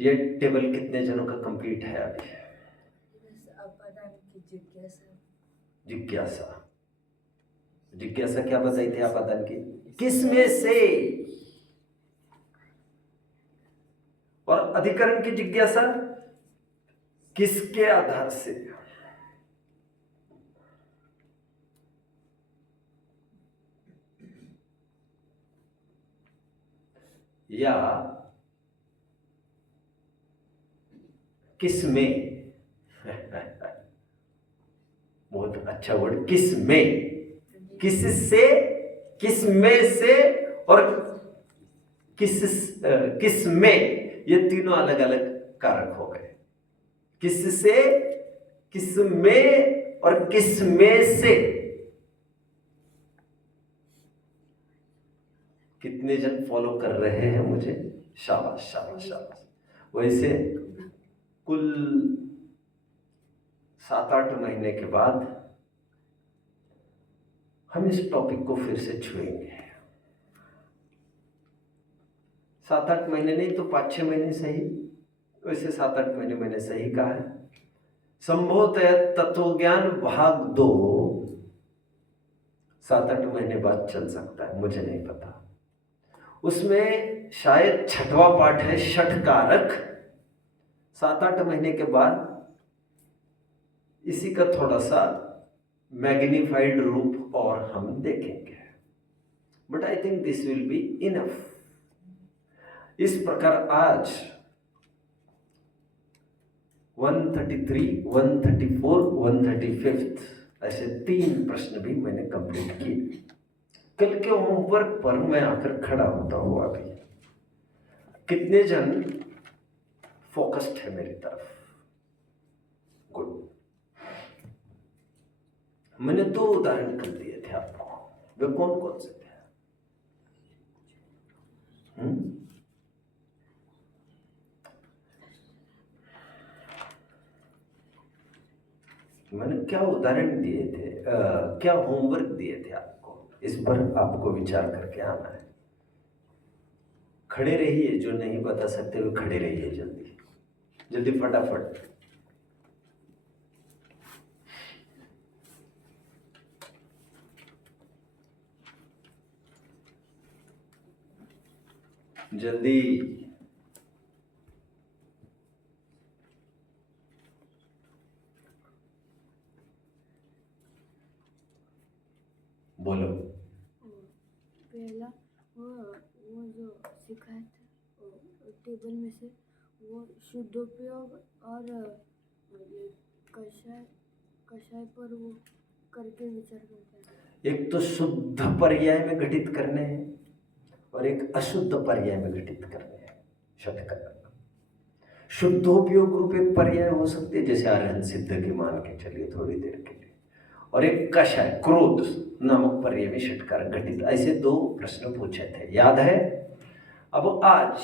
ये टेबल कितने जनों का कंप्लीट है अभी? जिज्ञासा, जिज्ञासा क्या बताई थी आपादान की? किसमें से? और अधिकरण की जिज्ञासा किसके आधार से? या किसमें? बहुत अच्छा वर्ड, किसमें, किससे, किसमें से और किसमें, ये तीनों अलग अलग कारक हो गए। किससे, किसमें और किसमें से। कितने जन फॉलो कर रहे हैं मुझे? शाबाश शाबाश शाबाश। वैसे कुल 7-8 महीने के बाद हम इस टॉपिक को फिर से छुएंगे। 7-8 महीने नहीं तो 5-6 महीने सही, वैसे 7-8 महीने मैंने सही कहा है। संभवतः तत्वज्ञान भाग 2 7-8 महीने बाद चल सकता है, मुझे नहीं पता। उसमें शायद 6वां पाठ है षटकारक। 7-8 महीने के बाद इसी का थोड़ा सा मैग्निफाइड रूप और हम देखेंगे, but I think this will be enough. इस प्रकार आज 133, 134, 135 ऐसे 3 प्रश्न भी मैंने कंप्लीट किए। कल के होमवर्क पर मैं आकर खड़ा होता हूँ। अभी कितने जन फोकस्ड है मेरी तरफ? गुड। मैंने 2 उदाहरण कल दिए थे आपको, वे कौन कौन से थे? मैंने क्या उदाहरण दिए थे, क्या होमवर्क दिए थे आपको? इस पर आपको विचार करके आना है। खड़े रहिए, जो नहीं बता सकते वे खड़े रहिए, जल्दी जल्दी फटाफट। जल्दी। बोलो। पहला वो जो सिखाया था टेबल में से, वो शुद्धोपयोग और ये कषाय पर वो करके विचार करते हैं। एक तो शुद्ध पर्याय में घटित करने हैं और एक अशुद्ध पर्याय में घटित करने हैं। षटकारक शुद्धोपयोग रूप एक पर्याय हो सकते हैं, जैसे अरहंत सिद्ध की मान के चलिए थोड़ी देर के लिए, और एक कषाय क्रोध नामक पर्याय में षटकारक घटित। ऐसे 2 प्रश्न पूछे थे, याद है? अब आज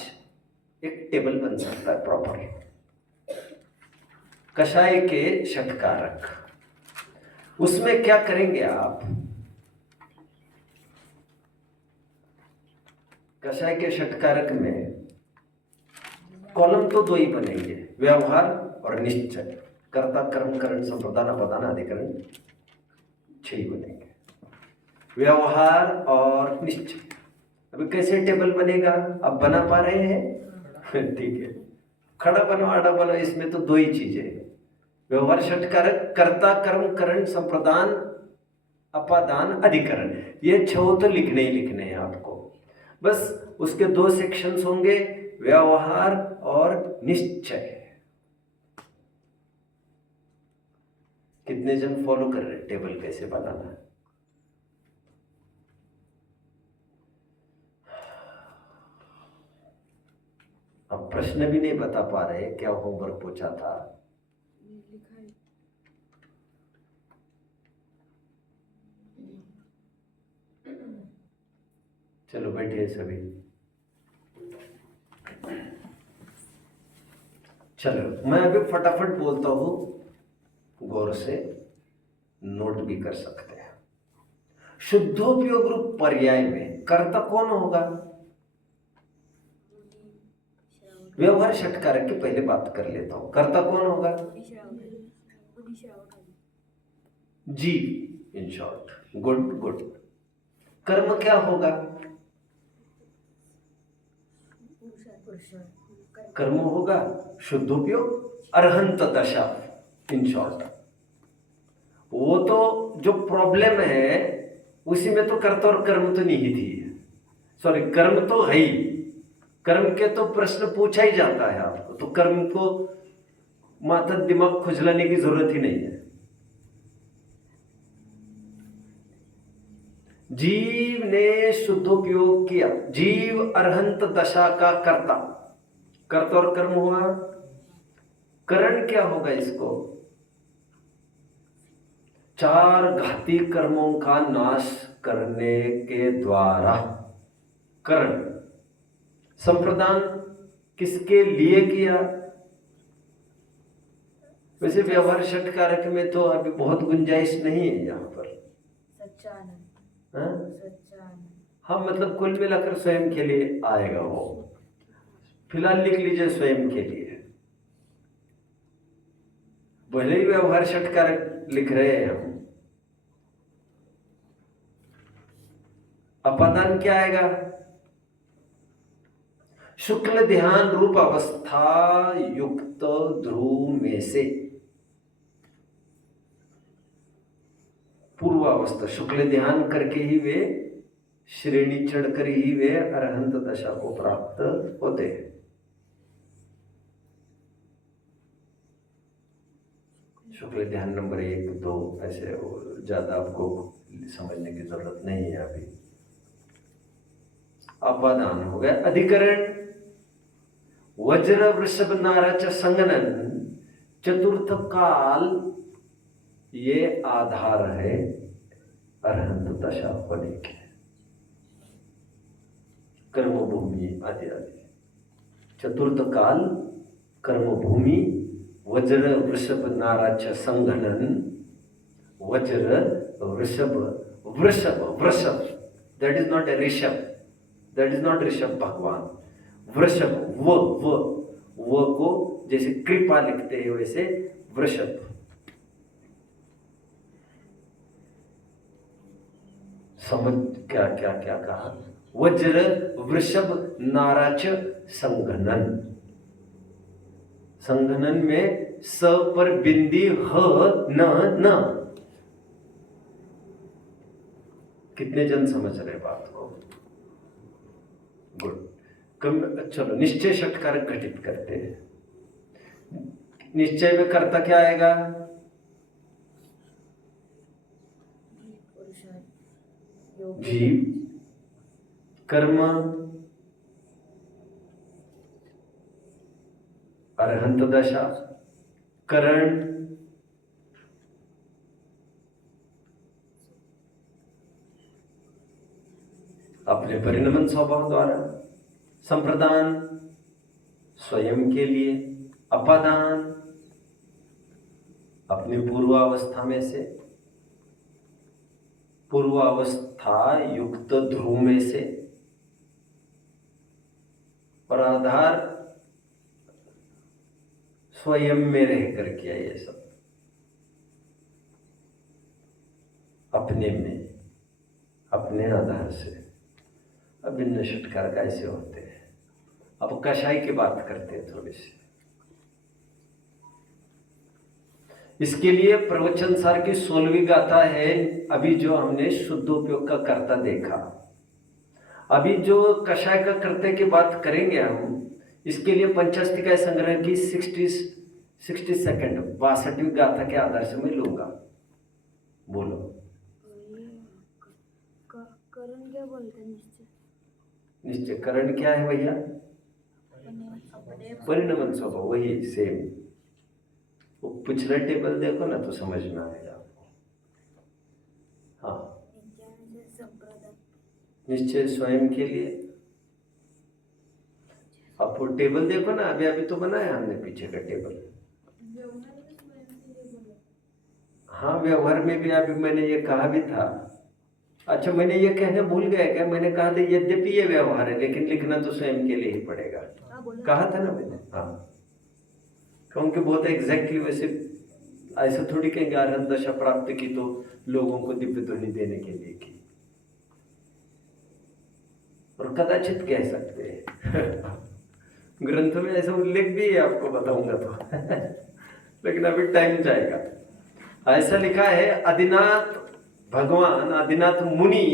एक टेबल बन सकता है प्रॉपर कषाय के षटकारक। उसमें क्या करेंगे आप? कषाय के षटकारक में कॉलम तो 2 ही बनेंगे, व्यवहार और निश्चय। कर्ता, कर्म, करण, संप्रदान, अपदान, अधिकरण 6 ही बनेंगे, व्यवहार और निश्चय। अभी कैसे टेबल बनेगा? आप बना पा रहे हैं? ठीक है, खड़ा बनो, आड़ा बनो, इसमें तो 2 ही चीजें, व्यवहार षटकारक, कर्ता, कर्म, करण, संप्रदान, अपादान, अधिकरण। ये 6 तो लिखने ही लिखने हैं आपको। बस उसके 2 सेक्शंस होंगे, व्यवहार और निश्चय। कितने जन फॉलो कर रहे हैं टेबल कैसे बनाना है? अब प्रश्न भी नहीं बता पा रहे, क्या होमवर्क पूछा था? लिखा है। चलो बैठिए सभी। चलो मैं अभी फटाफट बोलता हूं, गौर से नोट भी कर सकते हैं। शुद्धोपयोग रूप पर्याय में कर्ता कौन होगा? व्यवहार षटकारक की पहले बात कर लेता हूं। कर्ता कौन होगा? जीव, इन शॉर्ट। Good good. कर्म क्या होगा? कर्म होगा शुद्धोपयोग, अरहंत दशा, इन शॉर्ट। वो तो जो प्रॉब्लम है उसी में तो कर्ता और कर्म तो निहित ही है। सॉरी, कर्म तो है ही, कर्म के तो प्रश्न पूछा ही जाता है आपको, तो कर्म को माथा दिमाग खुजलाने की जरूरत ही नहीं है। जीव ने शुद्धोपयोग किया, जीव अरहंत दशा का कर्ता, कर्ता और कर्म हुआ। करण क्या होगा इसको? 4 घाती कर्मों का नाश करने के द्वारा करण। संप्रदान किसके लिए किया? वैसे व्यवहार षटकारक में तो अभी बहुत गुंजाइश नहीं है यहाँ पर। हाँ? सच्चा आनंद। हाँ, मतलब कुल मिलाकर स्वयं के लिए आएगा वो। फिलहाल लिख लीजिए स्वयं के लिए। भले ही व्यवहार षटकारक लिख रहे हैं हम। अपादान क्या आएगा? शुक्ल ध्यान रूप अवस्था युक्त ध्रुव में से पूर्वावस्था, शुक्ल ध्यान करके ही वे श्रेणी चढ़कर ही वे अरहंत दशा को प्राप्त होते हैं। शुक्ल ध्यान नंबर 1, 2 ऐसे ज्यादा आपको समझने की जरूरत नहीं है अभी। अपादान हो गया। अधिकरण वज्र वृषभ नारच संगनन चतुर्थ काल, ये आधार है अरहंत दशा होने के। कर्मभूमि आदि आदि। चतुर्थ काल कर्मभूमि, वज्र वृषभ नाराच संघनन, वज्र वृषभ वृषभ वृषभ, that is not a Rishabh, that is not Rishabh भगवान। वृषभ वो को जैसे कृपा लिखते हैं वैसे वृषभ। समझ क्या क्या क्या कहा? वज्र वृषभ नाराच संघनन। संघनन में स पर बिंदी ह न। कितने जन समझ रहे बात को? गुड। चलो निश्चय षटकारक घटित करते हैं। निश्चय में कर्ता क्या आएगा? जीव। कर्म अरहंत दशा। करण अपने परिणमन स्वभाव द्वारा। संप्रदान स्वयं के लिए। अपादान अपनी पूर्वावस्था में से, पूर्वावस्था युक्त ध्रुव में से। और आधार स्वयं में रह कर किया ये सब, अपने में, अपने आधार से। अभिन्न षटकार कैसे होते हैं? अब कषाय की बात करते हैं थोड़ी सी। इसके लिए प्रवचन सार की 16वीं गाथा है। अभी जो हमने शुद्धोपयोग का कर्ता देखा, अभी जो कषाय का कर्ता की बात करेंगे हम, इसके लिए पंचास्तिकाय संग्रह की 62nd 62वीं गाथा के आधार से मैं लूंगा। बोलो। करण क्या बोलते हैं? निश्चय। निश्चय करण क्या है भैया? परिणमन स्वभाव, वही सेम। वो पिछला टेबल देखो ना तो समझ में आएगा आपको। हाँ, निश्चय स्वयं के लिए। आप वो टेबल देखो ना, अभी अभी तो बनाया हमने पीछे का टेबल। हाँ, व्यवहार में भी अभी मैंने ये कहा भी था। अच्छा, मैंने ये कहना भूल गया क्या? मैंने कहा था यद्यपि ये व्यवहार है लेकिन लिखना तो स्वयं के लिए ही पड़ेगा। कहा था ना मैंने? हाँ, क्योंकि बहुत एग्जैक्टली वैसे ऐसा थोड़ी कहेंगे अरहंत दशा प्राप्त की तो लोगों को दिव्य ध्वनि देने के लिए की, और कदाचित कह सकते हैं। ग्रंथ में ऐसा उल्लेख भी है, आपको बताऊंगा तो। लेकिन अभी टाइम जाएगा। ऐसा लिखा है, आदिनाथ भगवान, आदिनाथ मुनि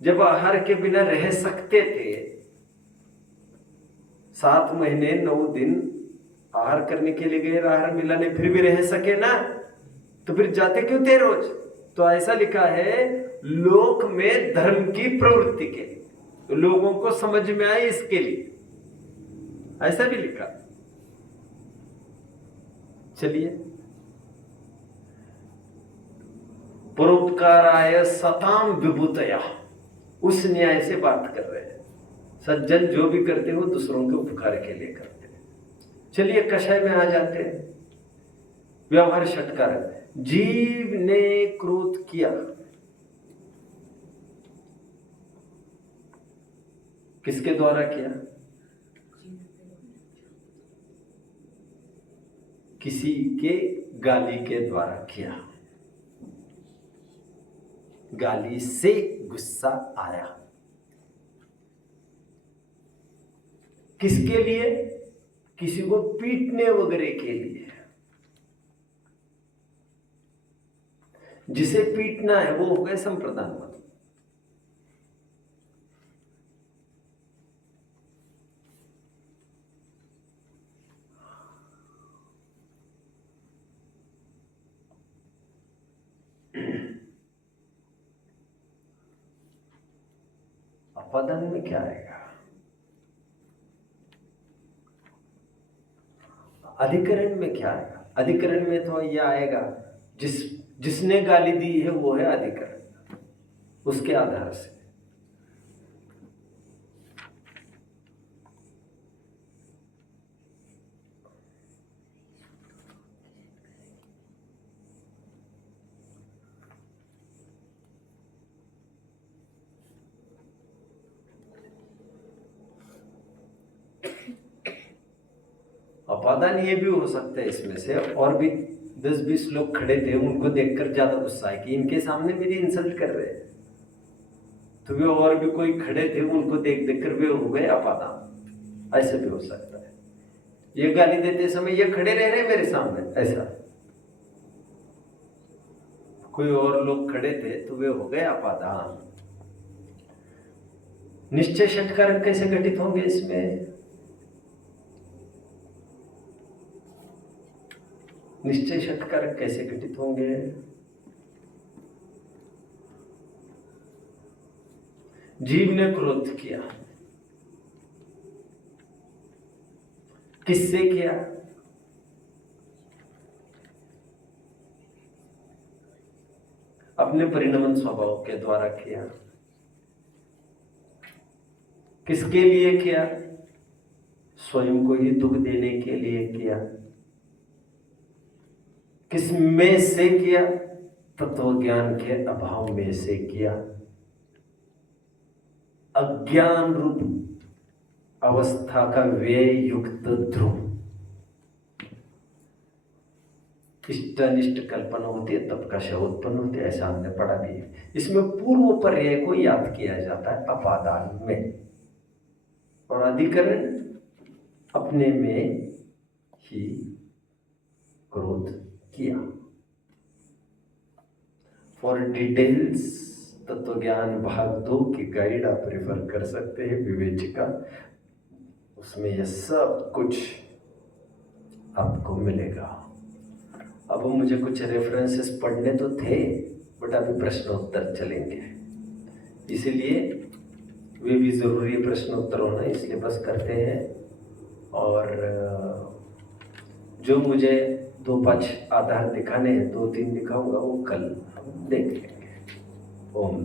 जब आहार के बिना रह सकते थे, 7 महीने 9 दिन आहार करने के लिए गए, आहार मिला नहीं, फिर भी रह सके ना, तो फिर जाते क्यों थे रोज? तो ऐसा लिखा है, लोक में धर्म की प्रवृत्ति के लिए, तो लोगों को समझ में आए इसके लिए, ऐसा भी लिखा। चलिए, परोपकाराय सताम विभूतया, उस न्याय से बात कर रहे हैं। सज्जन जो भी करते हो दूसरों के उपकार के लिए करते हैं। चलिए कषाय में आ जाते हैं। व्यवहार षटकार। जीव ने क्रोध किया, किसके द्वारा किया? किसी के गाली के द्वारा किया। गाली से गुस्सा आया। किसके लिए? किसी को पीटने वगैरह के लिए। जिसे पीटना है वो हो गए संप्रदान मत। अपादान में क्या आएगा? अधिकरण में क्या आएगा? अधिकरण में तो यह आएगा जिसने गाली दी है वो है अधिकरण, उसके आधार से। अपादान ये भी हो सकता है इसमें से, और भी 10-20 लोग खड़े थे, उनको देखकर ज्यादा गुस्सा है कि इनके सामने मेरी इंसल्ट कर रहे हैं, तो वे और भी कोई खड़े थे, उनको देख देख कर वे हो गए अपादान। ऐसे भी हो सकता है। ये गाली देते समय ये खड़े रह रहे मेरे सामने, ऐसा कोई और लोग खड़े थे तो वे हो गए अपादान। निश्चय षटकारक कैसे घटित होंगे इसमें? निश्चय षटकारक कैसे घटित होंगे? जीव ने क्रोध किया। किससे किया? अपने परिणमन स्वभाव के द्वारा किया। किसके लिए किया? स्वयं को ही दुख देने के लिए किया। किस में से किया? तत्व ज्ञान के अभाव में से किया। अज्ञान रूप अवस्था का व्यय युक्त ध्रुव। इष्ट अनिष्ट कल्पना होती है तब का शय उत्पन्न होती है, ऐसा हमने पढ़ा भी है। इसमें पूर्व पर्याय को याद किया जाता है अपादान में, और अधिकरण अपने में ही क्रोध किया। फॉर डिटेल्स तत्वज्ञान भाग 2 की गाइड आप रेफर कर सकते हैं, विवेचिका, उसमें यह सब कुछ आपको मिलेगा। अब मुझे कुछ रेफरेंसेस पढ़ने तो थे, बट अभी प्रश्नोत्तर चलेंगे, इसलिए वे भी जरूरी है प्रश्नोत्तर होना, इसलिए बस करते हैं। और जो मुझे 2-5 आधार दिखाने हैं, 2-3 दिखाऊंगा, वो कल हम देख लेंगे। ओम।